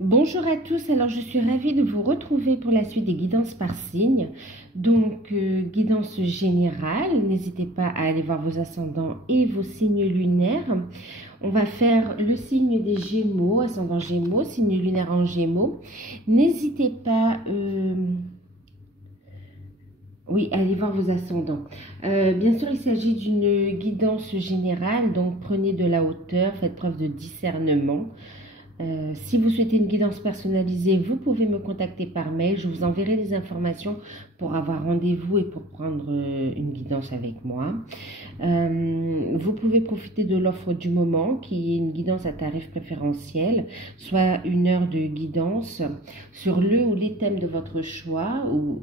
Bonjour à tous, alors je suis ravie de vous retrouver pour la suite des guidances par signe. Donc, guidance générale, n'hésitez pas à aller voir vos ascendants et vos signes lunaires. On va faire le signe des Gémeaux, ascendant Gémeaux, signe lunaire en Gémeaux. N'hésitez pas, oui, à aller voir vos ascendants. Bien sûr, il s'agit d'une guidance générale, donc prenez de la hauteur, faites preuve de discernement. Si vous souhaitez une guidance personnalisée, vous pouvez me contacter par mail. Je vous enverrai les informations pour avoir rendez-vous et pour prendre une guidance avec moi. Vous pouvez profiter de l'offre du moment qui est une guidance à tarif préférentiel, soit 1 heure de guidance sur le ou les thèmes de votre choix ou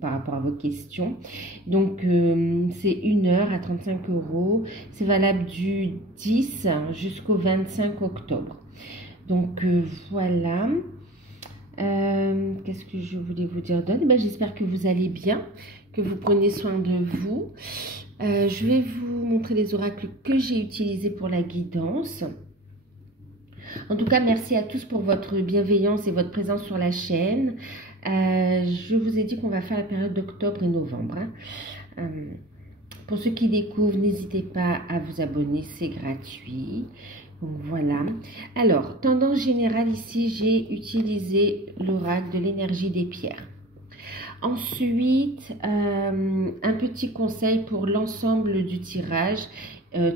par rapport à vos questions. Donc, c'est 1 heure à 35 €. C'est valable du 10 jusqu'au 25 octobre. Donc, voilà. Qu'est-ce que je voulais vous dire d'autre? J'espère que vous allez bien, que vous prenez soin de vous. Je vais vous montrer les oracles que j'ai utilisés pour la guidance. En tout cas, merci à tous pour votre bienveillance et votre présence sur la chaîne. Je vous ai dit qu'on va faire la période d'octobre et novembre. Pour ceux qui découvrent, n'hésitez pas à vous abonner, c'est gratuit. Donc voilà. Alors, tendance générale ici, j'ai utilisé l'oracle de l'énergie des pierres. Ensuite, un petit conseil pour l'ensemble du tirage,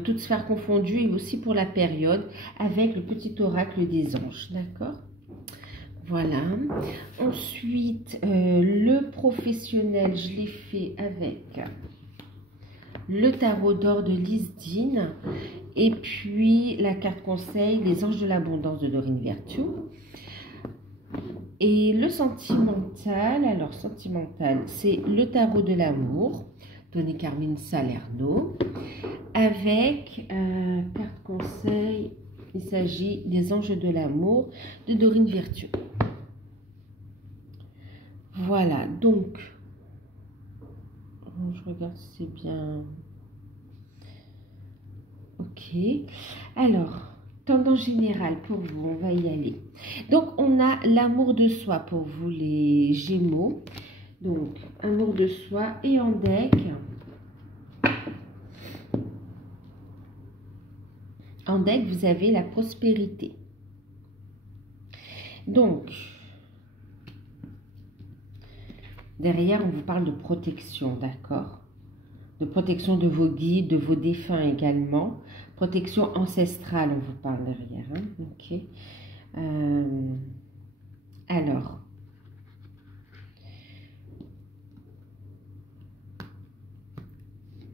toutes sphères confondues et aussi pour la période, avec le petit oracle des anges, d'accord? Voilà. Ensuite, le professionnel, je l'ai fait avec le tarot d'or de Lisdine et puis la carte conseil, les anges de l'abondance de Dorine Virtue. Et le sentimental, alors sentimental, c'est le tarot de l'amour, Tony Carmine Salerno, avec carte conseil, il s'agit des anges de l'amour de Dorine Virtue. Voilà, donc, je regarde si c'est bien. Ok, alors, tendance générale pour vous, on va y aller. Donc, on a l'amour de soi pour vous les Gémeaux. Donc, amour de soi et en deck. En deck, vous avez la prospérité. Donc, derrière, on vous parle de protection, d'accord? De protection de vos guides, de vos défunts également. Protection ancestrale, on vous parle derrière. Hein? Ok.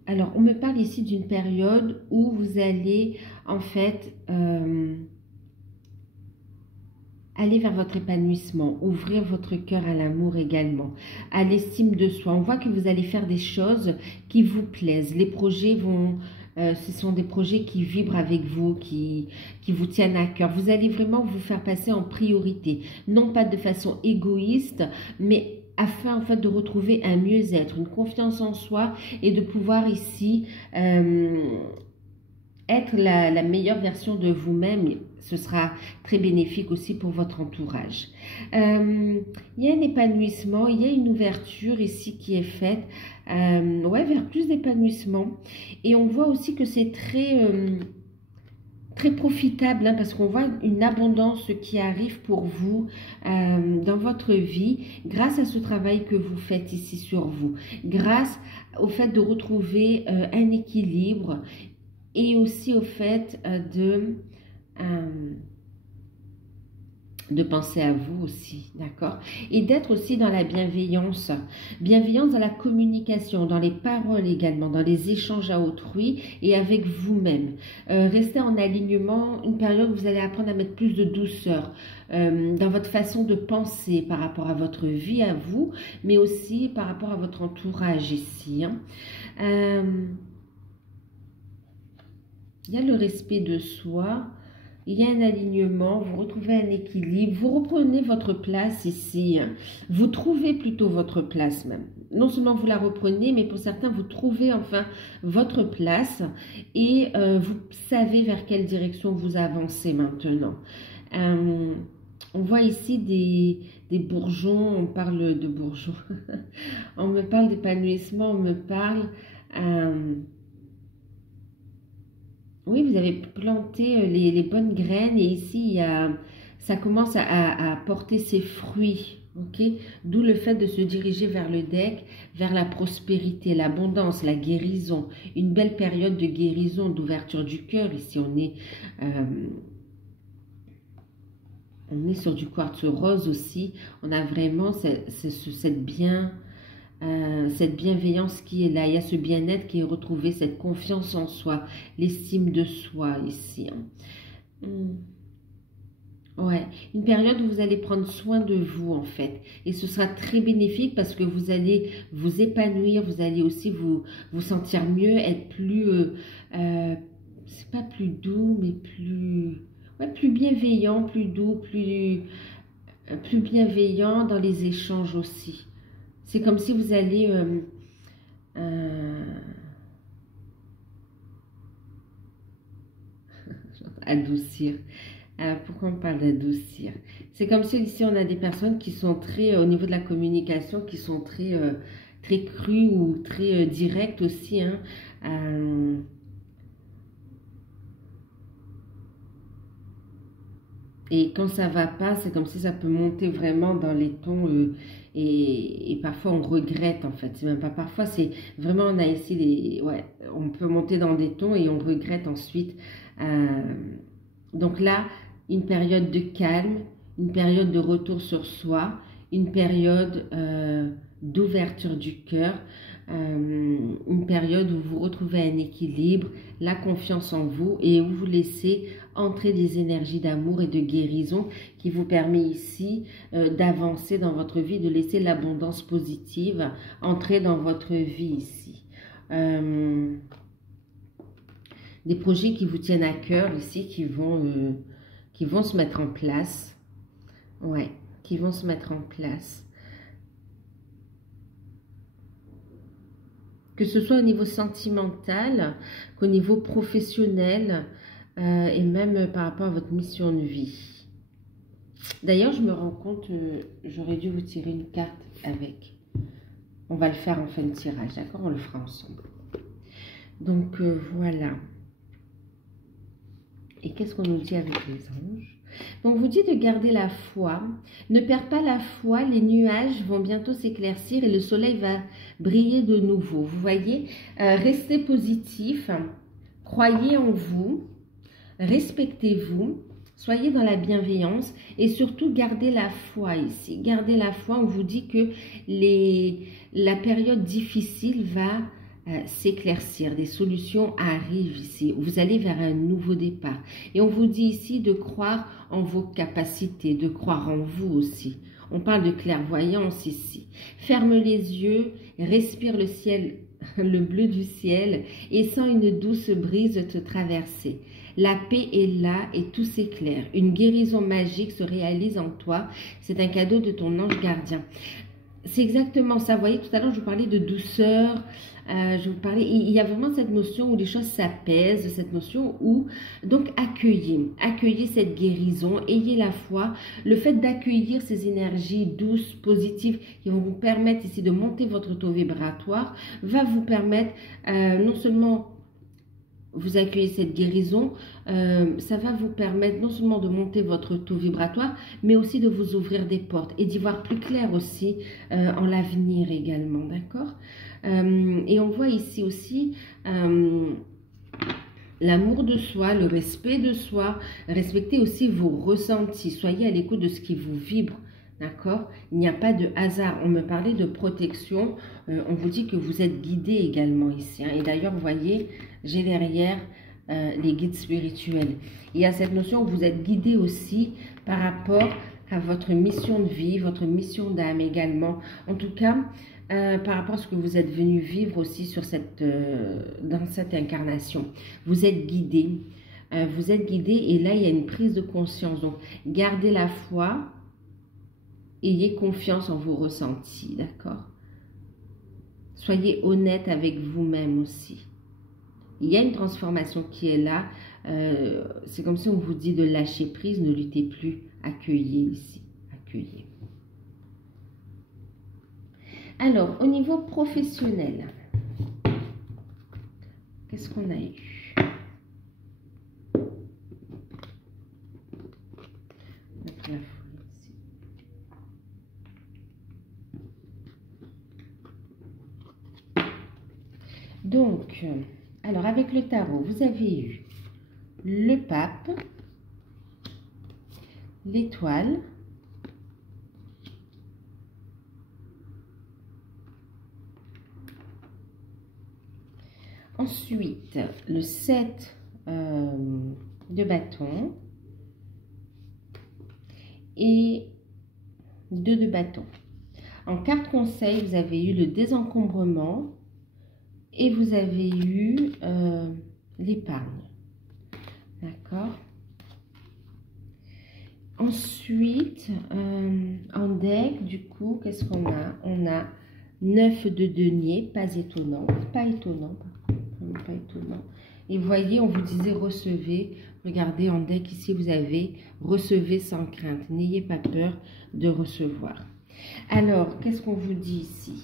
Alors, on me parle ici d'une période où vous allez, en fait, aller vers votre épanouissement, ouvrir votre cœur à l'amour également, à l'estime de soi. On voit que vous allez faire des choses qui vous plaisent. Les projets vont... ce sont des projets qui vibrent avec vous, qui vous tiennent à cœur. Vous allez vraiment vous faire passer en priorité. Non pas de façon égoïste, mais afin en fait de retrouver un mieux-être, une confiance en soi et de pouvoir ici être la meilleure version de vous-même. Ce sera très bénéfique aussi pour votre entourage. Il y a un épanouissement, il y a une ouverture ici qui est faite vers plus d'épanouissement. Et on voit aussi que c'est très profitable, hein, parce qu'on voit une abondance qui arrive pour vous dans votre vie grâce à ce travail que vous faites ici sur vous, grâce au fait de retrouver un équilibre et aussi au fait de penser à vous aussi, d'accord? Et d'être aussi dans la bienveillance. Bienveillance dans la communication, dans les paroles également, dans les échanges à autrui et avec vous-même. Restez en alignement, une période où vous allez apprendre à mettre plus de douceur dans votre façon de penser par rapport à votre vie, à vous, mais aussi par rapport à votre entourage ici. Hein. Il y a le respect de soi. Il y a un alignement, vous retrouvez un équilibre, vous reprenez votre place ici, vous trouvez plutôt votre place même. Non seulement vous la reprenez, mais pour certains, vous trouvez enfin votre place et vous savez vers quelle direction vous avancez maintenant. On voit ici des bourgeons, on parle de bourgeons, on me parle d'épanouissement, on me parle... oui, vous avez planté les bonnes graines et ici, ça commence à porter ses fruits. Ok, d'où le fait de se diriger vers le deck, vers la prospérité, l'abondance, la guérison. Une belle période de guérison, d'ouverture du cœur. Ici, on est sur du quartz rose aussi. On a vraiment cette bienveillance qui est là. Il y a ce bien-être qui est retrouvé, cette confiance en soi, l'estime de soi ici. Ouais, une période où vous allez prendre soin de vous en fait. Et ce sera très bénéfique parce que vous allez vous épanouir, vous allez aussi vous sentir mieux, être plus, c'est pas plus doux, mais plus, ouais, plus bienveillant, plus doux, plus bienveillant dans les échanges aussi. C'est comme si vous allez adoucir. Pourquoi on parle d'adoucir? C'est comme si ici on a des personnes qui sont très, au niveau de la communication, qui sont très, très crues ou très directes aussi. Hein. Et quand ça va pas, c'est comme si ça peut monter vraiment dans les tons et parfois on regrette en fait. C'est même pas parfois, c'est vraiment on a ici les, ouais, on peut monter dans des tons et on regrette ensuite. Donc là, une période de calme, une période de retour sur soi, une période d'ouverture du cœur, une période où vous retrouvez un équilibre, la confiance en vous et où vous laissez entrer des énergies d'amour et de guérison qui vous permet ici d'avancer dans votre vie, de laisser l'abondance positive entrer dans votre vie ici. Des projets qui vous tiennent à cœur ici, qui vont se mettre en place. Ouais, qui vont se mettre en place. Que ce soit au niveau sentimental, qu'au niveau professionnel, et même par rapport à votre mission de vie. D'ailleurs, je me rends compte, j'aurais dû vous tirer une carte avec. On va le faire en fin de tirage, d'accord? On le fera ensemble. Donc, voilà. Et qu'est-ce qu'on nous dit avec les anges? Donc, on vous dit de garder la foi. Ne perds pas la foi, les nuages vont bientôt s'éclaircir et le soleil va briller de nouveau. Vous voyez, restez positif, croyez en vous, respectez-vous, soyez dans la bienveillance et surtout gardez la foi ici. Gardez la foi, on vous dit que la période difficile va s'éclaircir, des solutions arrivent ici, vous allez vers un nouveau départ et on vous dit ici de croire en vos capacités, de croire en vous aussi. On parle de clairvoyance ici. Ferme les yeux, respire le ciel, le bleu du ciel et sens une douce brise te traverser. La paix est là et tout s'éclaire. Une guérison magique se réalise en toi. C'est un cadeau de ton ange gardien. C'est exactement ça. Vous voyez, tout à l'heure, je vous parlais de douceur. Il y a vraiment cette notion où les choses s'apaisent, cette notion où, donc, accueillez cette guérison, ayez la foi. Le fait d'accueillir ces énergies douces, positives, qui vont vous permettre ici de monter votre taux vibratoire, va vous permettre non seulement vous accueillez cette guérison, ça va vous permettre non seulement de monter votre taux vibratoire, mais aussi de vous ouvrir des portes et d'y voir plus clair aussi en l'avenir également, d'accord? Et on voit ici aussi l'amour de soi, le respect de soi, respectez aussi vos ressentis, soyez à l'écoute de ce qui vous vibre. D'accord? Il n'y a pas de hasard. On me parlait de protection. On vous dit que vous êtes guidé également ici. Hein. Et d'ailleurs, vous voyez, j'ai derrière les guides spirituels. Il y a cette notion où vous êtes guidé aussi par rapport à votre mission de vie, votre mission d'âme également. En tout cas, par rapport à ce que vous êtes venu vivre aussi sur dans cette incarnation. Vous êtes guidé. Vous êtes guidé et là, il y a une prise de conscience. Donc, gardez la foi. Ayez confiance en vos ressentis, d'accord? Soyez honnête avec vous-même aussi. Il y a une transformation qui est là. C'est comme si on vous dit de lâcher prise, ne luttez plus, accueillez ici, accueillez. Alors, au niveau professionnel, qu'est-ce qu'on a eu? Donc, alors avec le tarot, vous avez eu le pape, l'étoile, ensuite le 7 de bâton et 2 de bâton. En carte conseil, vous avez eu le désencombrement et vous avez eu l'épargne. D'accord. Ensuite, en deck, du coup, qu'est-ce qu'on a? On a 9 de denier, pas étonnant, pas étonnant, pas étonnant. Et vous voyez, on vous disait recevez. Regardez, en deck ici, vous avez recevez sans crainte. N'ayez pas peur de recevoir. Alors, qu'est-ce qu'on vous dit ici?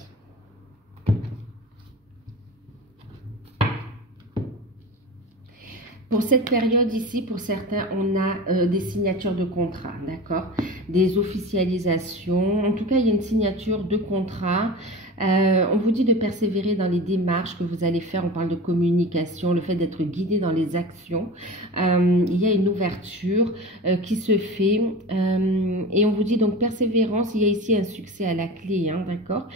Pour cette période ici, pour certains, on a des signatures de contrat, d'accord? Des officialisations. En tout cas, il y a une signature de contrat. On vous dit de persévérer dans les démarches que vous allez faire. On parle de communication, le fait d'être guidé dans les actions. Il y a une ouverture qui se fait. Et on vous dit donc persévérance. Il y a ici un succès à la clé, hein, d'accord?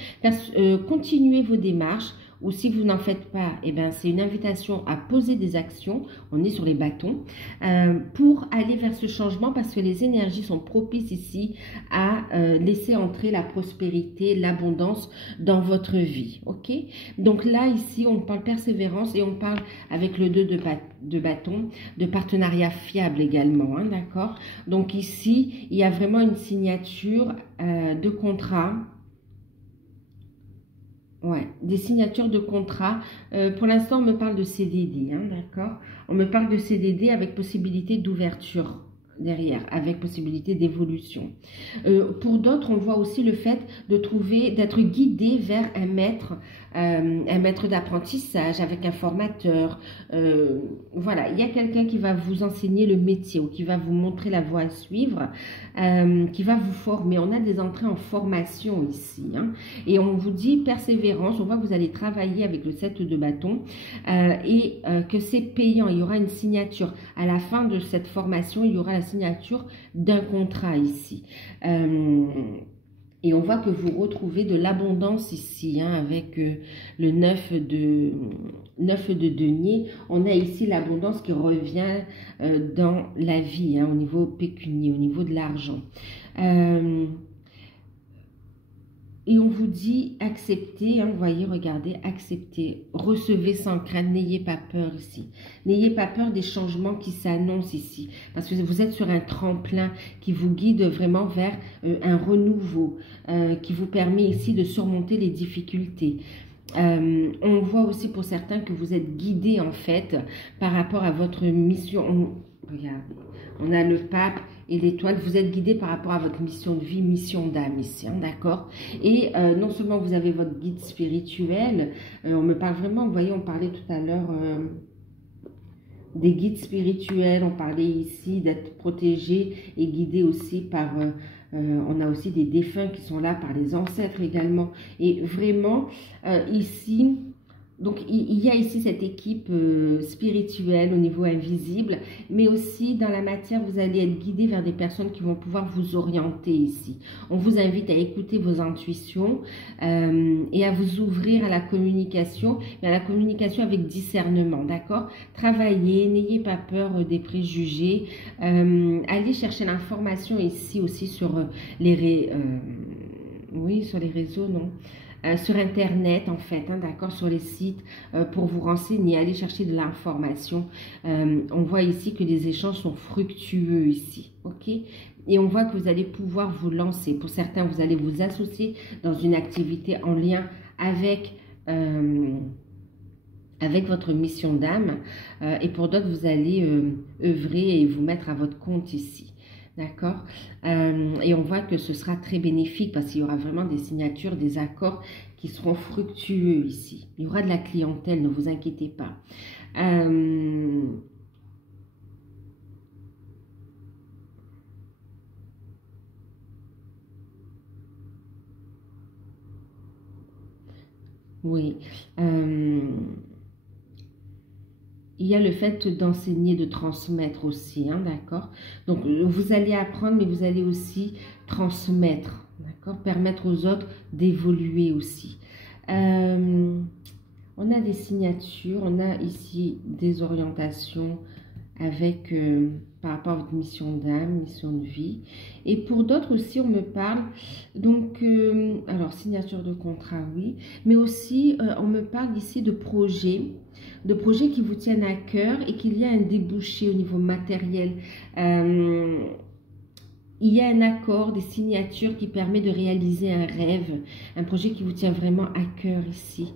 Continuez vos démarches. Ou si vous n'en faites pas, eh ben, c'est une invitation à poser des actions, on est sur les bâtons, pour aller vers ce changement parce que les énergies sont propices ici à laisser entrer la prospérité, l'abondance dans votre vie. Ok? Donc là, ici, on parle persévérance et on parle avec le 2 de bâton, de partenariat fiable également. Hein, d'accord? Donc ici, il y a vraiment une signature de contrat. Ouais, des signatures de contrat. Pour l'instant, on me parle de CDD, hein, d'accord? On me parle de CDD avec possibilité d'ouverture derrière, avec possibilité d'évolution. Pour d'autres, on voit aussi le fait de trouver, d'être guidé vers un maître d'apprentissage avec un formateur. Voilà, il y a quelqu'un qui va vous enseigner le métier ou qui va vous montrer la voie à suivre, qui va vous former. On a des entrées en formation ici, hein, et on vous dit persévérance. On voit que vous allez travailler avec le 7 de bâton et que c'est payant. Il y aura une signature. À la fin de cette formation, il y aura la signature d'un contrat ici. Et on voit que vous retrouvez de l'abondance ici, hein, avec le 9 de denier. On a ici l'abondance qui revient dans la vie, hein, au niveau pécunier, au niveau de l'argent. Et on vous dit acceptez, hein, vous voyez, regardez, acceptez, recevez sans crainte, n'ayez pas peur ici. N'ayez pas peur des changements qui s'annoncent ici. Parce que vous êtes sur un tremplin qui vous guide vraiment vers un renouveau, qui vous permet ici de surmonter les difficultés. On voit aussi pour certains que vous êtes guidés en fait par rapport à votre mission. Regardez, on a le pape et l'étoile, vous êtes guidé par rapport à votre mission de vie, mission d'âme ici, hein, d'accord? Et non seulement vous avez votre guide spirituel, on me parle vraiment, vous voyez, on parlait tout à l'heure des guides spirituels, on parlait ici d'être protégé et guidé aussi par, on a aussi des défunts qui sont là par les ancêtres également. Et vraiment, ici... Donc, il y a ici cette équipe spirituelle au niveau invisible, mais aussi dans la matière, vous allez être guidé vers des personnes qui vont pouvoir vous orienter ici. On vous invite à écouter vos intuitions et à vous ouvrir à la communication, mais à la communication avec discernement, d'accord? Travaillez, n'ayez pas peur des préjugés. Allez chercher l'information ici aussi sur sur les réseaux, non? Sur Internet, en fait, hein, d'accord, sur les sites, pour vous renseigner, aller chercher de l'information. On voit ici que les échanges sont fructueux ici, ok? Et on voit que vous allez pouvoir vous lancer. Pour certains, vous allez vous associer dans une activité en lien avec avec votre mission d'âme. Et pour d'autres, vous allez œuvrer et vous mettre à votre compte ici. D'accord? Et on voit que ce sera très bénéfique parce qu'il y aura vraiment des signatures, des accords qui seront fructueux ici. Il y aura de la clientèle, ne vous inquiétez pas. Oui. Il y a le fait d'enseigner, de transmettre aussi, hein, d'accord? Donc, vous allez apprendre, mais vous allez aussi transmettre, d'accord? Permettre aux autres d'évoluer aussi. On a des signatures, on a ici des orientations avec, par rapport à votre mission d'âme, mission de vie. Et pour d'autres aussi, on me parle, donc, alors, signature de contrat, oui, mais aussi, on me parle ici de projets qui vous tiennent à cœur et qu'il y a un débouché au niveau matériel. Il y a un accord, des signatures qui permet de réaliser un rêve, un projet qui vous tient vraiment à cœur ici.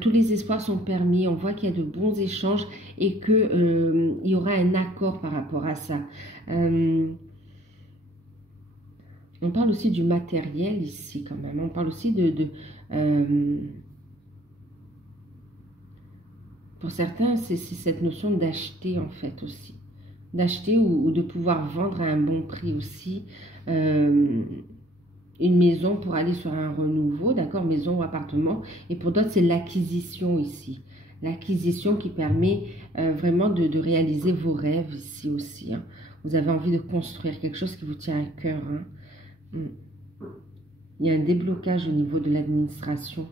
Tous les espoirs sont permis, on voit qu'il y a de bons échanges et qu'il y aura un accord par rapport à ça. On parle aussi du matériel ici quand même, on parle aussi pour certains, c'est cette notion d'acheter en fait aussi. D'acheter ou de pouvoir vendre à un bon prix aussi une maison pour aller sur un renouveau, d'accord, maison ou appartement. Et pour d'autres, c'est l'acquisition ici. L'acquisition qui permet vraiment de réaliser vos rêves ici aussi. Hein. Vous avez envie de construire quelque chose qui vous tient à cœur. Hein. Il y a un déblocage au niveau de l'administration.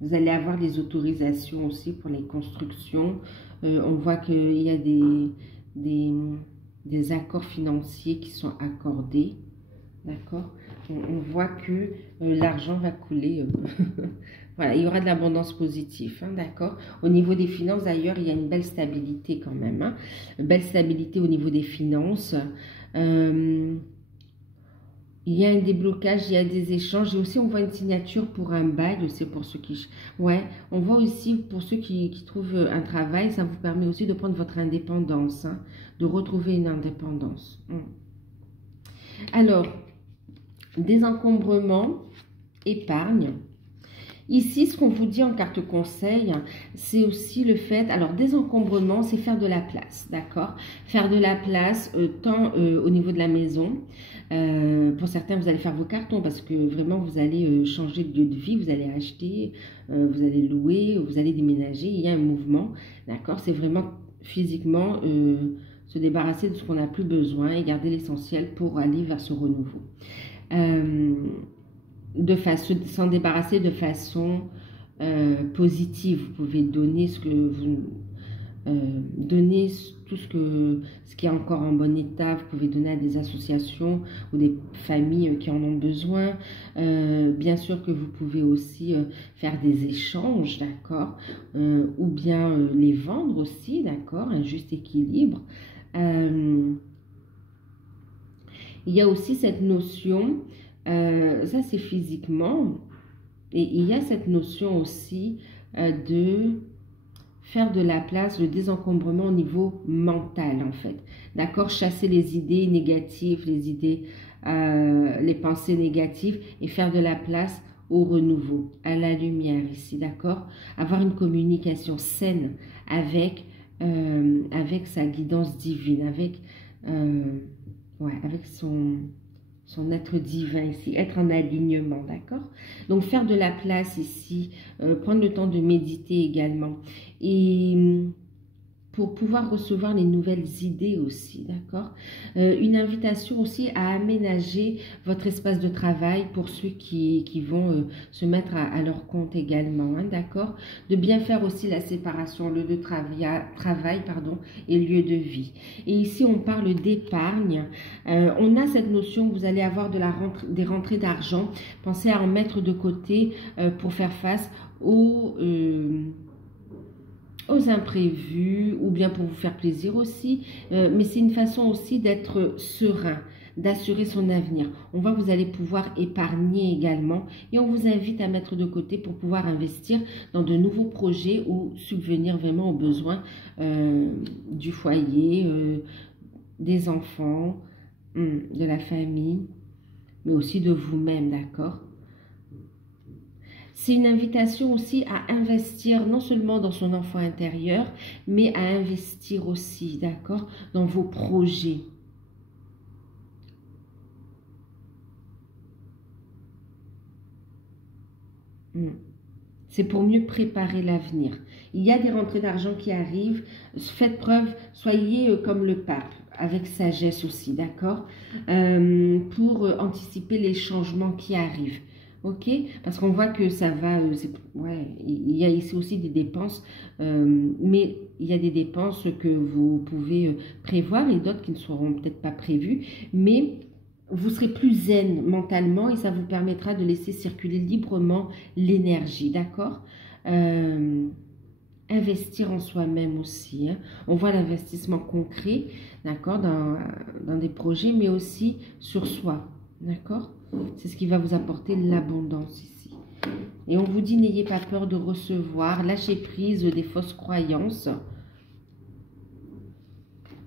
Vous allez avoir des autorisations aussi pour les constructions. On voit qu'il y a des accords financiers qui sont accordés. D'accord? On voit que l'argent va couler. Voilà, il y aura de l'abondance positive. Hein, d'accord? Au niveau des finances, d'ailleurs, il y a une belle stabilité quand même. Hein, une belle stabilité au niveau des finances. Il y a un déblocage, il y a des échanges. Et aussi, on voit une signature pour un bail. C'est pour ceux qui... Ouais, on voit aussi pour ceux qui trouvent un travail, ça vous permet aussi de prendre votre indépendance. Hein, de retrouver une indépendance. Alors, désencombrement, épargne. Ici, ce qu'on vous dit en carte conseil, c'est aussi le fait... Alors, désencombrement, c'est faire de la place, d'accord? Faire de la place, tant au niveau de la maison. Pour certains, vous allez faire vos cartons parce que vraiment, vous allez changer de lieu de vie, vous allez acheter, vous allez louer, vous allez déménager. Il y a un mouvement, d'accord? C'est vraiment physiquement se débarrasser de ce qu'on n'a plus besoin et garder l'essentiel pour aller vers ce renouveau. S'en débarrasser de façon positive. Vous pouvez donner ce que vous donner tout ce qui est encore en bon état. Vous pouvez donner à des associations ou des familles qui en ont besoin. Bien sûr que vous pouvez aussi faire des échanges, d'accord, ou bien les vendre aussi, d'accord, un juste équilibre. Il y a aussi cette notion, ça c'est physiquement, et il y a cette notion aussi de faire de la place, le désencombrement au niveau mental en fait, d'accord, chasser les idées négatives, les pensées négatives et faire de la place au renouveau, à la lumière ici, d'accord, avoir une communication saine avec sa guidance divine, avec son être divin ici, être en alignement, d'accord? Donc, faire de la place ici, prendre le temps de méditer également. Et pour pouvoir recevoir les nouvelles idées aussi, d'accord? Une invitation aussi à aménager votre espace de travail pour ceux qui vont se mettre à leur compte également, hein, d'accord? De bien faire aussi la séparation, lieu de travail et lieu de vie. Et ici, on parle d'épargne. On a cette notion que vous allez avoir des rentrées d'argent. Pensez à en mettre de côté pour faire face aux imprévus ou bien pour vous faire plaisir aussi, mais c'est une façon aussi d'être serein, d'assurer son avenir. On voit que vous allez pouvoir épargner également et on vous invite à mettre de côté pour pouvoir investir dans de nouveaux projets ou subvenir vraiment aux besoins du foyer, des enfants, de la famille, mais aussi de vous-même, d'accord? C'est une invitation aussi à investir non seulement dans son enfant intérieur, mais à investir aussi, d'accord, dans vos projets. C'est pour mieux préparer l'avenir. Il y a des rentrées d'argent qui arrivent. Faites preuve, soyez comme le pape, avec sagesse aussi, d'accord, pour anticiper les changements qui arrivent. Ok, parce qu'on voit que ça va, ouais, il y a ici aussi des dépenses, mais il y a des dépenses que vous pouvez prévoir et d'autres qui ne seront peut-être pas prévues, mais vous serez plus zen mentalement et ça vous permettra de laisser circuler librement l'énergie, d'accord? Investir en soi-même aussi, hein. On voit l'investissement concret, d'accord, dans des projets, mais aussi sur soi, d'accord? C'est ce qui va vous apporter l'abondance ici. Et on vous dit, n'ayez pas peur de recevoir, lâchez prise des fausses croyances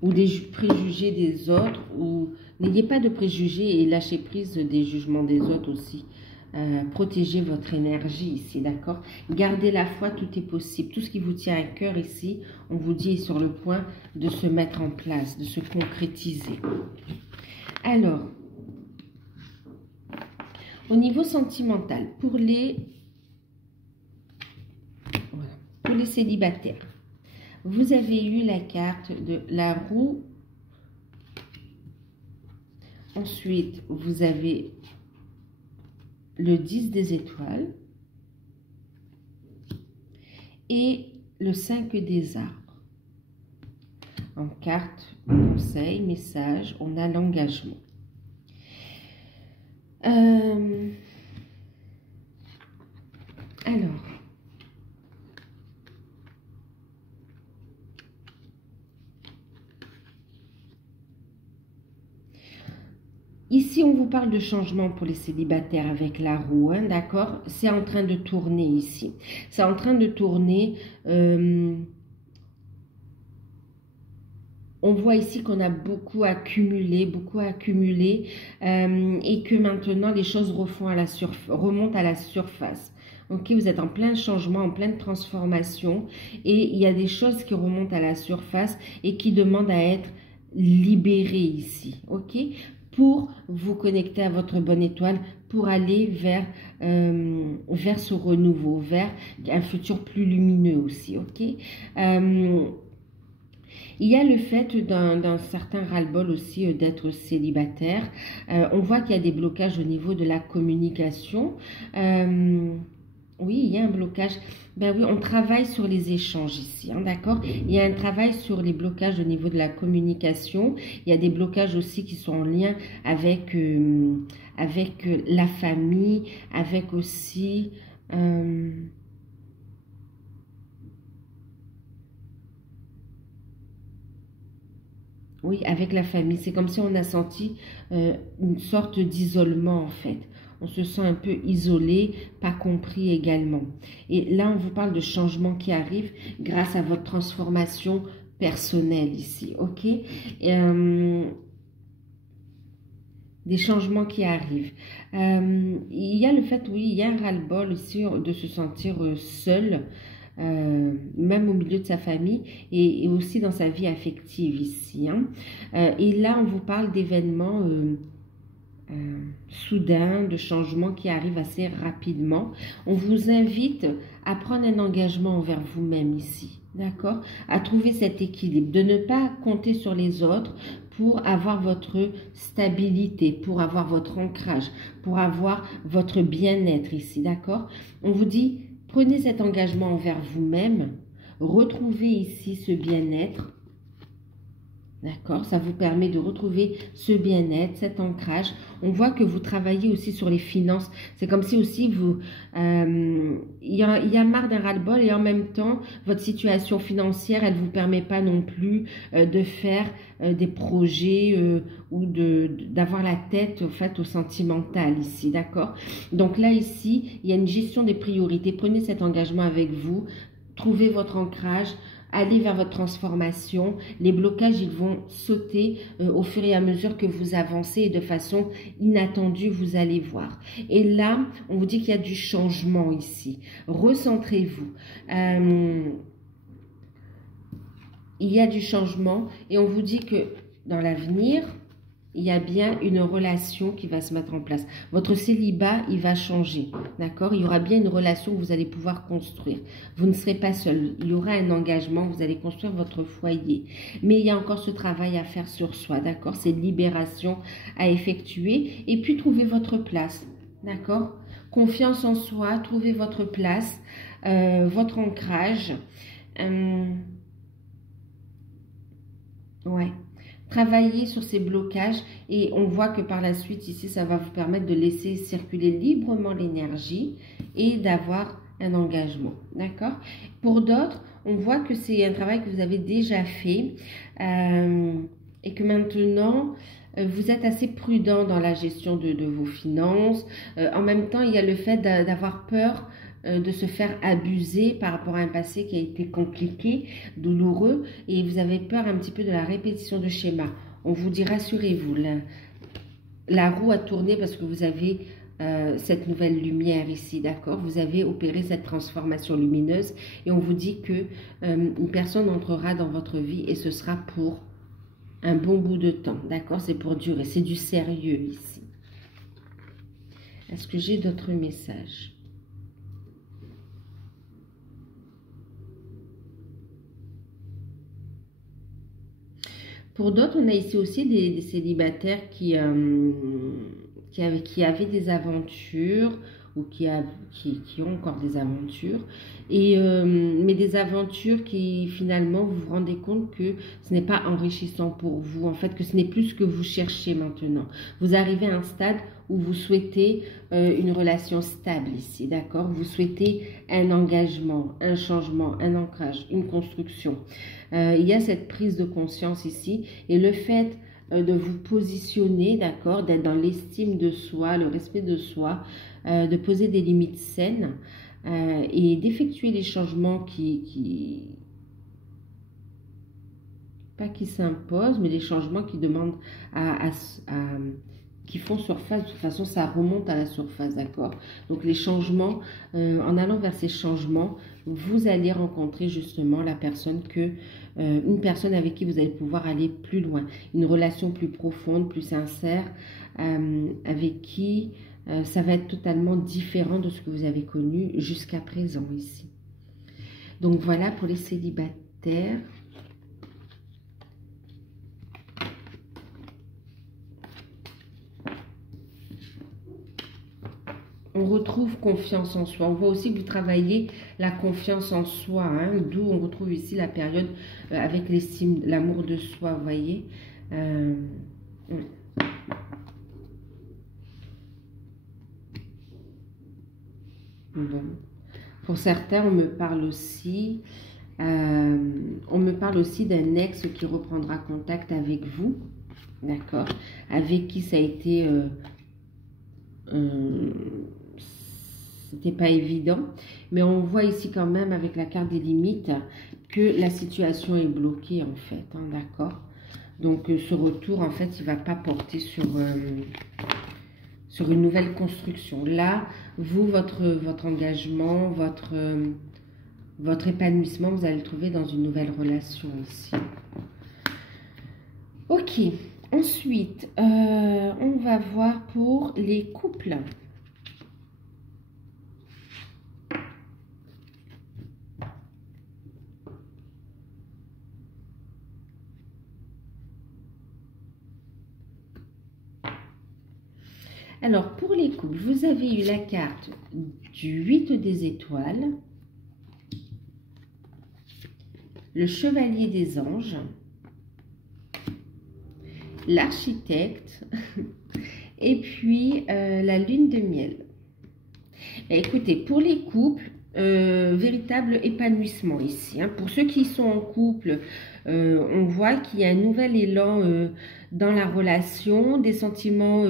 ou des préjugés des autres, ou n'ayez pas de préjugés et lâchez prise des jugements des autres aussi. Protégez votre énergie ici, d'accord? Gardez la foi, tout est possible. Tout ce qui vous tient à cœur ici, on vous dit, est sur le point de se mettre en place, de se concrétiser. Alors, au niveau sentimental, pour les célibataires, vous avez eu la carte de la roue. Ensuite, vous avez le 10 des étoiles et le 5 des arbres. En carte, conseil, message, on a l'engagement. Alors, ici, on vous parle de changement pour les célibataires avec la roue, hein, d'accord? C'est en train de tourner ici. C'est en train de tourner. On voit ici qu'on a beaucoup accumulé, et que maintenant les choses remontent à la surface. Ok, vous êtes en plein changement, en pleine transformation, et il y a des choses qui remontent à la surface et qui demandent à être libérées ici. Ok, pour vous connecter à votre bonne étoile, pour aller vers ce renouveau, vers un futur plus lumineux aussi. Ok. Il y a le fait d'un certain ras-le-bol aussi d'être célibataire. On voit qu'il y a des blocages au niveau de la communication. Oui, il y a un blocage. Ben oui, on travaille sur les échanges ici, hein, d'accord? Il y a un travail sur les blocages au niveau de la communication. Il y a des blocages aussi qui sont en lien avec, avec la famille, avec aussi... oui, avec la famille. C'est comme si on a senti une sorte d'isolement en fait. On se sent un peu isolé, pas compris également. Et là, on vous parle de changements qui arrivent grâce à votre transformation personnelle ici, ok? Des changements qui arrivent. Il y a le fait, oui, il y a un ras-le-bol aussi de se sentir seul, même au milieu de sa famille et aussi dans sa vie affective ici, hein. Et là, on vous parle d'événements soudains, de changements qui arrivent assez rapidement. On vous invite à prendre un engagement envers vous-même ici, d'accord? À trouver cet équilibre, de ne pas compter sur les autres pour avoir votre stabilité, pour avoir votre ancrage, pour avoir votre bien-être ici, d'accord? On vous dit, prenez cet engagement envers vous-même, retrouvez ici ce bien-être, D'accord? Ça vous permet de retrouver ce bien-être, cet ancrage. On voit que vous travaillez aussi sur les finances. C'est comme si aussi vous... il y a marre d'un ras-le-bol et en même temps, votre situation financière, elle ne vous permet pas non plus de faire des projets ou d'avoir la tête en fait, au sentimental ici. D'accord? Donc là, ici, il y a une gestion des priorités. Prenez cet engagement avec vous. Trouvez votre ancrage. Allez vers votre transformation. Les blocages, ils vont sauter au fur et à mesure que vous avancez et de façon inattendue, vous allez voir. Et là, on vous dit qu'il y a du changement ici. Recentrez-vous. Il y a du changement et on vous dit que dans l'avenir, il y a bien une relation qui va se mettre en place. Votre célibat, il va changer, d'accord? Il y aura bien une relation que vous allez pouvoir construire. Vous ne serez pas seul. Il y aura un engagement, vous allez construire votre foyer. Mais il y a encore ce travail à faire sur soi, d'accord? C'est une libération à effectuer. Et puis, trouvez votre place, d'accord? Confiance en soi, trouvez votre place, votre ancrage. Ouais. Travailler sur ces blocages et on voit que par la suite ici ça va vous permettre de laisser circuler librement l'énergie et d'avoir un engagement, d'accord? Pour d'autres, on voit que c'est un travail que vous avez déjà fait et que maintenant vous êtes assez prudent dans la gestion de vos finances. En même temps, il y a le fait d'avoir peur de se faire abuser par rapport à un passé qui a été compliqué, douloureux, et vous avez peur un petit peu de la répétition de schémas. On vous dit, rassurez-vous, la roue a tourné parce que vous avez cette nouvelle lumière ici, d'accord? Vous avez opéré cette transformation lumineuse et on vous dit que une personne entrera dans votre vie et ce sera pour un bon bout de temps, d'accord? C'est pour durer, c'est du sérieux ici. Est-ce que j'ai d'autres messages? Pour d'autres, on a ici aussi des célibataires qui avaient des aventures ou qui ont encore des aventures, mais des aventures qui finalement vous vous rendez compte que ce n'est pas enrichissant pour vous, en fait que ce n'est plus ce que vous cherchez maintenant. Vous arrivez à un stade où vous souhaitez une relation stable ici, d'accord? Vous souhaitez un engagement, un changement, un ancrage, une construction. Il y a cette prise de conscience ici et le fait de vous positionner, d'accord, d'être dans l'estime de soi, le respect de soi, de poser des limites saines et d'effectuer les changements pas qui s'imposent, mais les changements qui demandent qui font surface. De toute façon, ça remonte à la surface, d'accord? Donc, les changements, en allant vers ces changements, vous allez rencontrer justement la personne une personne avec qui vous allez pouvoir aller plus loin. Une relation plus profonde, plus sincère, avec qui ça va être totalement différent de ce que vous avez connu jusqu'à présent ici. Donc, voilà pour les célibataires. On retrouve confiance en soi. On voit aussi que vous travaillez la confiance en soi, hein, d'où on retrouve ici la période avec l'estime, l'amour de soi, vous voyez. Bon. Pour certains, on me parle aussi d'un ex qui reprendra contact avec vous, d'accord, avec qui ça a été... c'était pas évident, mais on voit ici quand même avec la carte des limites que la situation est bloquée en fait, hein, d'accord? Donc ce retour en fait il va pas porter sur une nouvelle construction. Là, vous, votre engagement, votre épanouissement, vous allez le trouver dans une nouvelle relation ici. Ok, ensuite, on va voir pour les couples. Alors, pour les couples, vous avez eu la carte du 8 des étoiles, le chevalier des anges l'architecte et puis la lune de miel. Écoutez, pour les couples, véritable épanouissement ici. Hein. Pour ceux qui sont en couple, on voit qu'il y a un nouvel élan dans la relation, des sentiments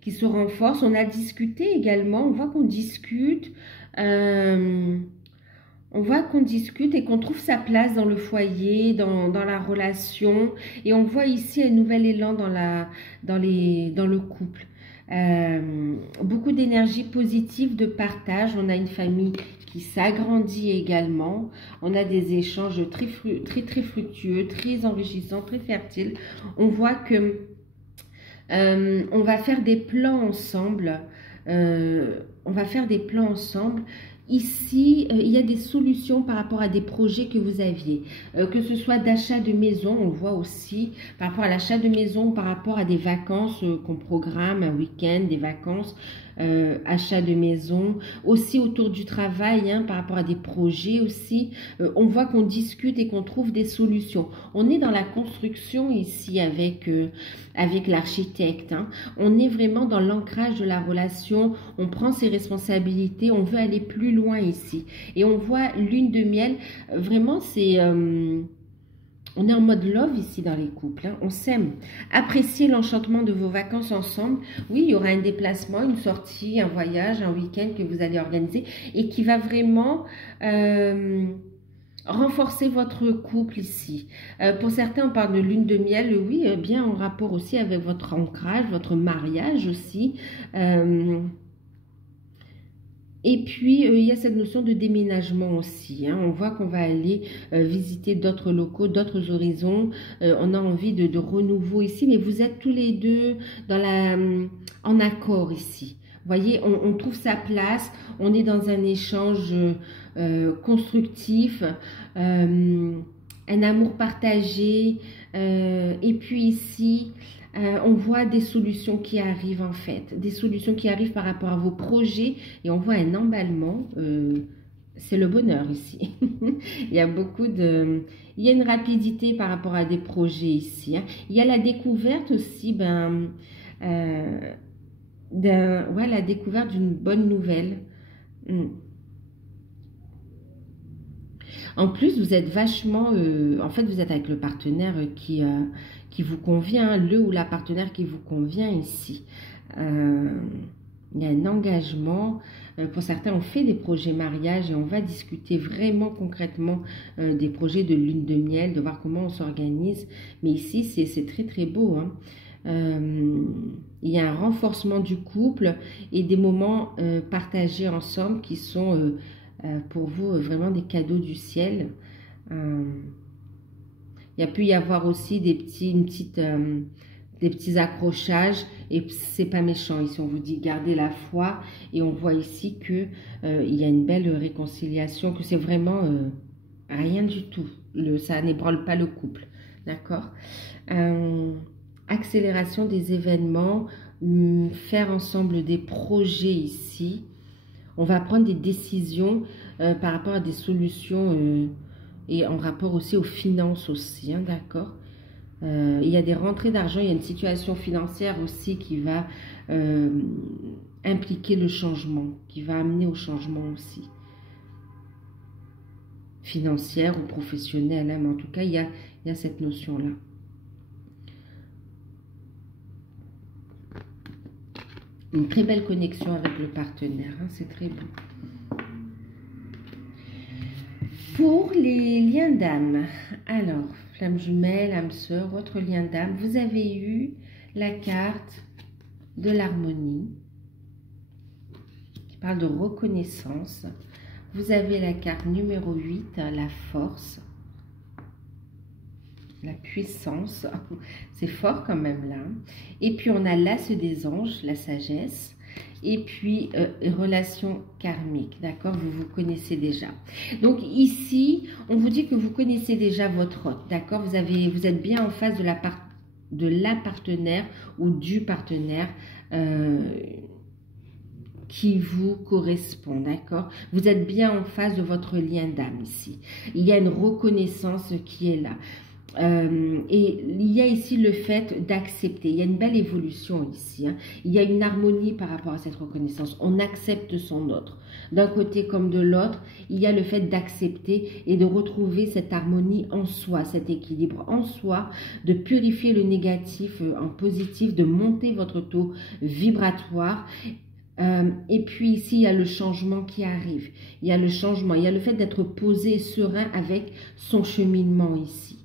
qui se renforcent. On a discuté également, on voit qu'on discute. On voit qu'on discute et qu'on trouve sa place dans le foyer, dans la relation. Et on voit ici un nouvel élan dans le couple. Beaucoup d'énergie positive, de partage. On a une famille qui s'agrandit également. On a des échanges très fructueux, très enrichissants, très fertiles. On voit que on va faire des plans ensemble. Ici, il y a des solutions par rapport à des projets que vous aviez, que ce soit d'achat de maison, on voit aussi par rapport à l'achat de maison, par rapport à des vacances qu'on programme, un week-end, des vacances, achat de maison, aussi autour du travail, hein, par rapport à des projets aussi, on voit qu'on discute et qu'on trouve des solutions. On est dans la construction ici avec l'architecte, hein. On est vraiment dans l'ancrage de la relation, on prend ses responsabilités, on veut aller plus loin ici. Et on voit lune de miel, vraiment c'est... on est en mode love ici dans les couples, hein. On s'aime. Appréciez l'enchantement de vos vacances ensemble. Oui, il y aura un déplacement, une sortie, un voyage, un week-end que vous allez organiser et qui va vraiment renforcer votre couple ici. Pour certains, on parle de lune de miel, oui, bien en rapport aussi avec votre ancrage, votre mariage aussi. Et puis, il y a cette notion de déménagement aussi. Hein. On voit qu'on va aller visiter d'autres locaux, d'autres horizons. On a envie de renouveau ici, mais vous êtes tous les deux en accord ici. Vous voyez, on trouve sa place, on est dans un échange constructif, un amour partagé. Et puis ici... on voit des solutions qui arrivent en fait, des solutions qui arrivent par rapport à vos projets et on voit un emballement, c'est le bonheur ici. Il y a il y a une rapidité par rapport à des projets ici. Hein. Il y a la découverte aussi, la découverte d'une bonne nouvelle. En plus, vous êtes vachement, en fait, vous êtes avec le partenaire qui vous convient, le ou la partenaire qui vous convient ici. Il y a un engagement. Pour certains, on fait des projets mariage et on va discuter vraiment concrètement des projets de lune de miel, de voir comment on s'organise. Mais ici, c'est très très beau. Hein. Il y a un renforcement du couple et des moments partagés ensemble qui sont... pour vous, vraiment des cadeaux du ciel. Il y a pu y avoir aussi des petits accrochages et c'est pas méchant. Ici, on vous dit gardez la foi et on voit ici que il y a une belle réconciliation, que c'est vraiment rien du tout. Ça n'ébranle pas le couple, d'accord. Accélération des événements, faire ensemble des projets ici. On va prendre des décisions par rapport à des solutions et en rapport aussi aux finances aussi, hein, d'accord. Il y a des rentrées d'argent, il y a une situation financière aussi qui va impliquer le changement, qui va amener au changement aussi. Financière ou professionnelle, hein, mais en tout cas, il y a cette notion-là. Une très belle connexion avec le partenaire, hein, c'est très beau. Pour les liens d'âme, alors, flamme jumelle, âme sœur, votre lien d'âme, vous avez eu la carte de l'harmonie, qui parle de reconnaissance. Vous avez la carte numéro 8, la force, la puissance, c'est fort quand même là. Et puis on a l'as des anges, la sagesse. Et puis relation karmique, d'accord, vous vous connaissez déjà. Donc ici, on vous dit que vous connaissez déjà votre hôte, d'accord. Vous êtes bien en face de la partenaire ou du partenaire qui vous correspond, d'accord. Vous êtes bien en face de votre lien d'âme ici. Il y a une reconnaissance qui est là. Et il y a ici le fait d'accepter. Il y a une belle évolution ici. Hein. Il y a une harmonie par rapport à cette reconnaissance. On accepte son autre. D'un côté comme de l'autre, il y a le fait d'accepter et de retrouver cette harmonie en soi, cet équilibre en soi, de purifier le négatif en positif, de monter votre taux vibratoire. Et puis ici, il y a le changement qui arrive. Il y a le changement, il y a le fait d'être posé, serein avec son cheminement ici.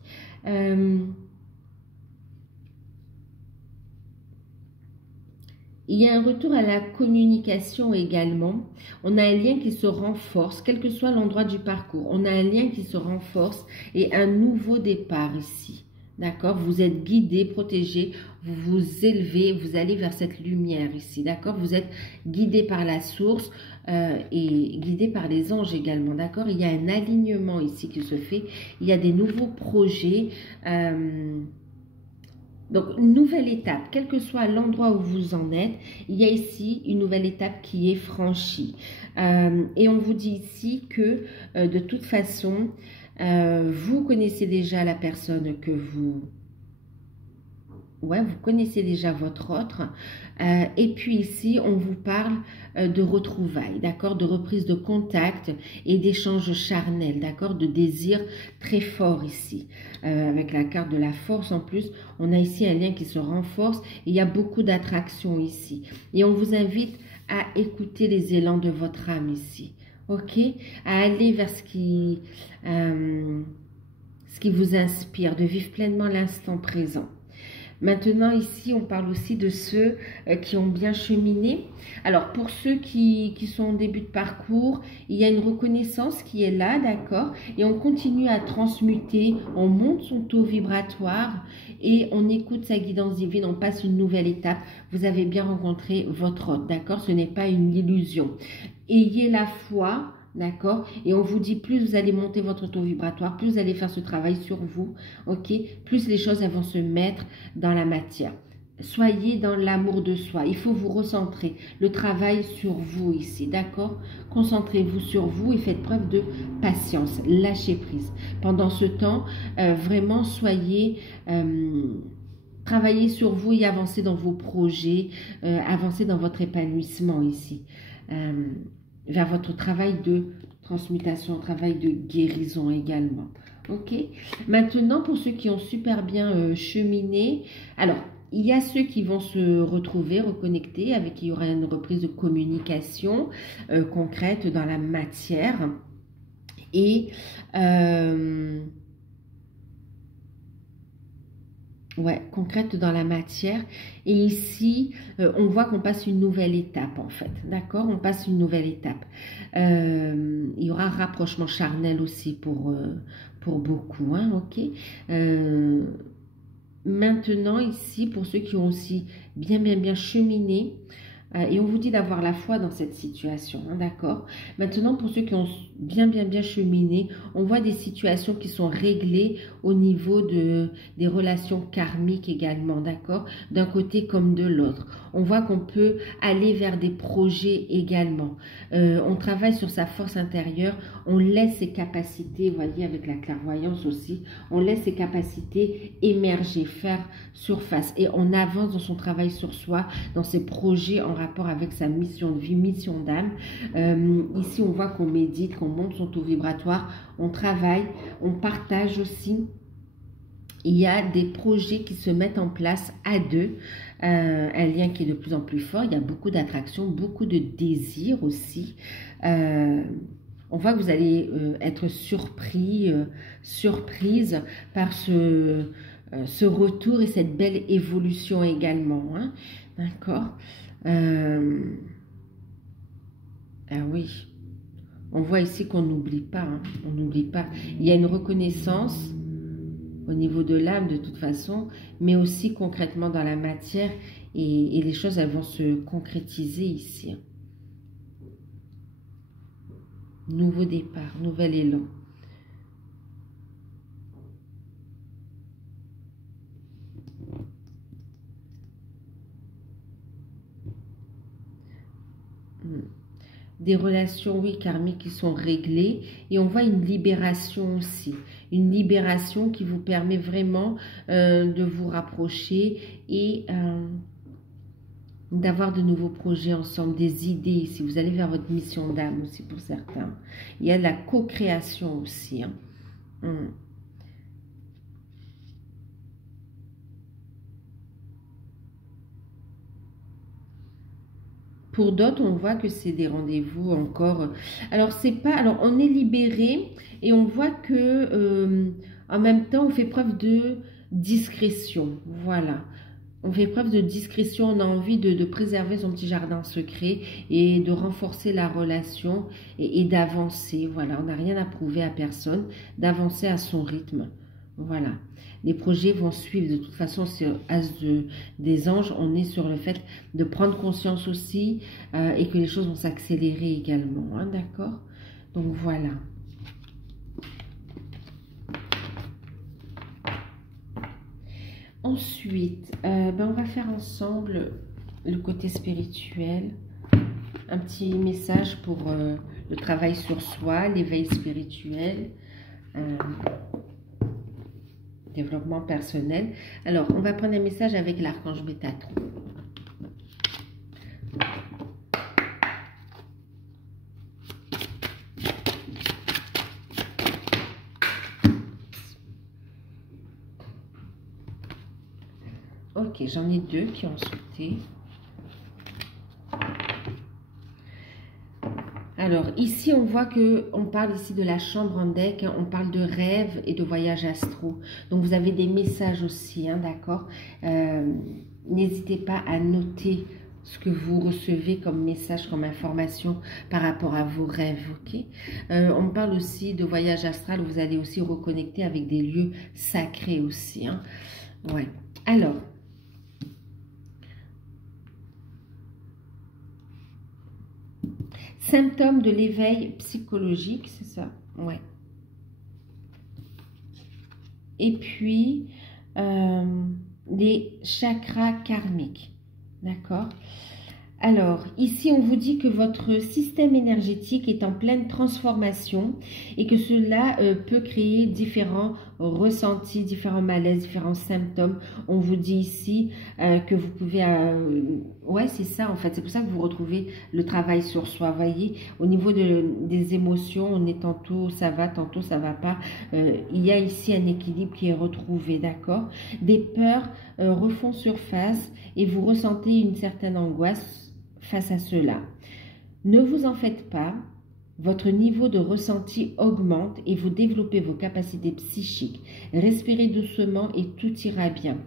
Il y a un retour à la communication également. On a un lien qui se renforce, quel que soit l'endroit du parcours. On a un lien qui se renforce et un nouveau départ ici. D'accord? Vous êtes guidé, protégé, vous vous élevez, vous allez vers cette lumière ici. D'accord? Vous êtes guidé par la source et guidé par les anges également. D'accord? Il y a un alignement ici qui se fait. Il y a des nouveaux projets. Donc, une nouvelle étape, quel que soit l'endroit où vous en êtes, il y a ici une nouvelle étape qui est franchie. Et on vous dit ici que de toute façon, vous connaissez déjà la personne que vous... Ouais, vous connaissez déjà votre autre. Et puis ici, on vous parle de retrouvailles, d'accord, de reprise de contact et d'échanges charnels, d'accord, de désir très fort ici. Avec la carte de la force en plus, on a ici un lien qui se renforce. Et il y a beaucoup d'attraction ici. Et on vous invite à écouter les élans de votre âme ici, ok, à aller vers ce qui vous inspire, de vivre pleinement l'instant présent. Maintenant, ici, on parle aussi de ceux qui ont bien cheminé. Alors, pour ceux qui sont en début de parcours, il y a une reconnaissance qui est là, d'accord? Et on continue à transmuter, on monte son taux vibratoire et on écoute sa guidance divine, on passe une nouvelle étape. Vous avez bien rencontré votre hôte, d'accord? Ce n'est pas une illusion. Ayez la foi. D'accord? Et on vous dit, plus vous allez monter votre taux vibratoire, plus vous allez faire ce travail sur vous, ok? Plus les choses elles vont se mettre dans la matière. Soyez dans l'amour de soi. Il faut vous recentrer. Le travail sur vous ici, d'accord? Concentrez-vous sur vous et faites preuve de patience. Lâchez prise. Pendant ce temps, vraiment, travaillez sur vous et avancez dans vos projets, avancez dans votre épanouissement ici. Vers votre travail de transmutation, travail de guérison également. Ok. Maintenant, pour ceux qui ont super bien cheminé, alors, il y a ceux qui vont se retrouver, reconnecter, avec qui il y aura une reprise de communication concrète dans la matière. Et ouais, concrète dans la matière. Et ici, on voit qu'on passe une nouvelle étape, en fait. D'accord? On passe une nouvelle étape. Il y aura un rapprochement charnel aussi pour beaucoup. Hein, ok? Maintenant, ici, pour ceux qui ont aussi bien cheminé, et on vous dit d'avoir la foi dans cette situation, hein, d'accord? Maintenant, pour ceux qui ont bien cheminé, on voit des situations qui sont réglées au niveau des relations karmiques également, d'accord? D'un côté comme de l'autre. On voit qu'on peut aller vers des projets également. On travaille sur sa force intérieure, on laisse ses capacités, vous voyez, avec la clairvoyance aussi, on laisse ses capacités émerger, faire surface et on avance dans son travail sur soi, dans ses projets en rapport avec sa mission de vie, mission d'âme. Ici, on voit qu'on médite, qu'on monte son taux vibratoire, on travaille, on partage aussi. Il y a des projets qui se mettent en place à deux, un lien qui est de plus en plus fort. Il y a beaucoup d'attraction, beaucoup de désir aussi. On voit que vous allez être surpris, surprise par ce retour et cette belle évolution également. Hein. D'accord? Ah oui, on voit ici qu'on n'oublie pas, hein, on n'oublie pas. Il y a une reconnaissance au niveau de l'âme de toute façon, mais aussi concrètement dans la matière et les choses elles vont se concrétiser ici. Nouveau départ, nouvel élan. des relations, oui, karmiques qui sont réglées. Et on voit une libération aussi. Une libération qui vous permet vraiment de vous rapprocher et d'avoir de nouveaux projets ensemble, des idées. Si vous allez vers votre mission d'âme aussi pour certains. Il y a de la co-création aussi. Hein. Pour d'autres, on voit que c'est des rendez-vous encore. Alors, c'est pas. Alors, on est libéré et on voit que en même temps, on fait preuve de discrétion. Voilà. On fait preuve de discrétion. On a envie de préserver son petit jardin secret et de renforcer la relation et d'avancer. Voilà. On n'a rien à prouver à personne. D'avancer à son rythme. Voilà. Les projets vont suivre. De toute façon, c'est As des anges. On est sur le fait de prendre conscience aussi et que les choses vont s'accélérer également. Hein, d'accord? Donc, voilà. Ensuite, on va faire ensemble le côté spirituel. Un petit message pour le travail sur soi, l'éveil spirituel. Développement personnel. Alors, on va prendre un message avec l'archange Métatron. Ok, j'en ai deux qui ont sauté. Alors, ici, on voit qu'on parle ici de la chambre en deck, hein, on parle de rêves et de voyages astraux. Donc, vous avez des messages aussi, hein, d'accord? N'hésitez pas à noter ce que vous recevez comme message, comme information par rapport à vos rêves, ok? On parle aussi de voyage astral, vous allez aussi reconnecter avec des lieux sacrés aussi, hein? Ouais. Alors, symptômes de l'éveil psychologique, c'est ça? Ouais. Et puis, les chakras karmiques. D'accord? Alors, ici, on vous dit que votre système énergétique est en pleine transformation et que cela peut créer différents ressentis, différents malaises, différents symptômes. On vous dit ici que vous pouvez... ouais, c'est ça, en fait. C'est pour ça que vous retrouvez le travail sur soi. Voyez, au niveau des émotions, on est tantôt ça va pas. Il y a ici un équilibre qui est retrouvé, d'accord? Des peurs refont surface et vous ressentez une certaine angoisse face à cela. Ne vous en faites pas, votre niveau de ressenti augmente et vous développez vos capacités psychiques. Respirez doucement et tout ira bien.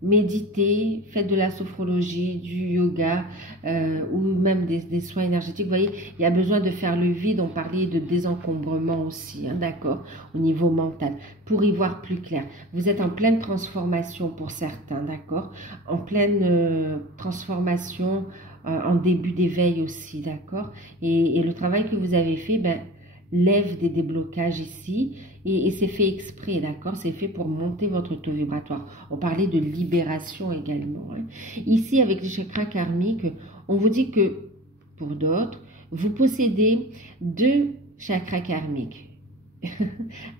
Méditez, faites de la sophrologie, du yoga ou même des soins énergétiques. Vous voyez, il y a besoin de faire le vide. On parlait de désencombrement aussi, hein, d'accord, au niveau mental, pour y voir plus clair. Vous êtes en pleine transformation pour certains, d'accord, en pleine transformation, en début d'éveil aussi, d'accord, et le travail que vous avez fait, lève des déblocages ici et c'est fait exprès, d'accord? C'est fait pour monter votre taux vibratoire. On parlait de libération également. Hein. Ici, avec les chakras karmiques, on vous dit que, pour d'autres, vous possédez 2 chakras karmiques.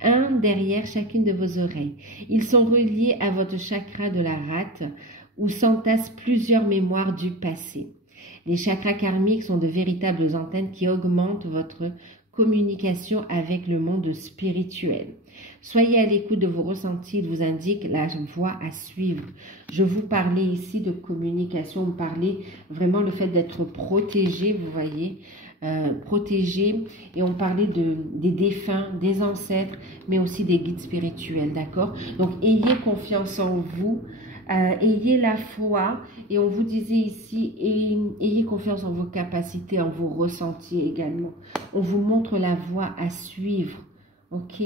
Un derrière chacune de vos oreilles. Ils sont reliés à votre chakra de la rate où s'entassent plusieurs mémoires du passé. Les chakras karmiques sont de véritables antennes qui augmentent votre communication avec le monde spirituel. Soyez à l'écoute de vos ressentis, il vous indique la voie à suivre. Je vous parlais ici de communication, on parlait vraiment le fait d'être protégé, vous voyez, protégé, et on parlait des défunts, des ancêtres, mais aussi des guides spirituels, d'accord? Donc, ayez confiance en vous. Ayez la foi et on vous disait ici, ayez confiance en vos capacités, en vos ressentis également. On vous montre la voie à suivre, ok?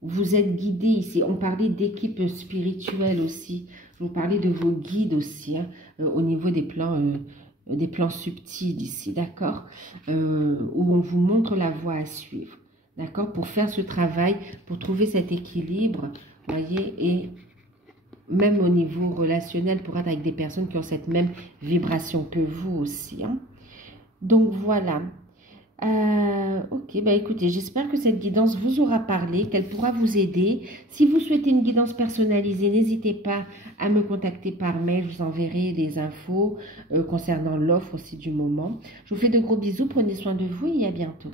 Vous êtes guidés ici. On parlait d'équipe spirituelle aussi. Je vous parlais de vos guides aussi, hein, au niveau des plans subtils ici, d'accord? Où on vous montre la voie à suivre, d'accord? Pour faire ce travail, pour trouver cet équilibre, voyez, et même au niveau relationnel, pour être avec des personnes qui ont cette même vibration que vous aussi. Hein. Donc voilà. Ok, bah écoutez, j'espère que cette guidance vous aura parlé, qu'elle pourra vous aider. Si vous souhaitez une guidance personnalisée, n'hésitez pas à me contacter par mail, je vous enverrai les infos concernant l'offre aussi du moment. Je vous fais de gros bisous, prenez soin de vous et à bientôt.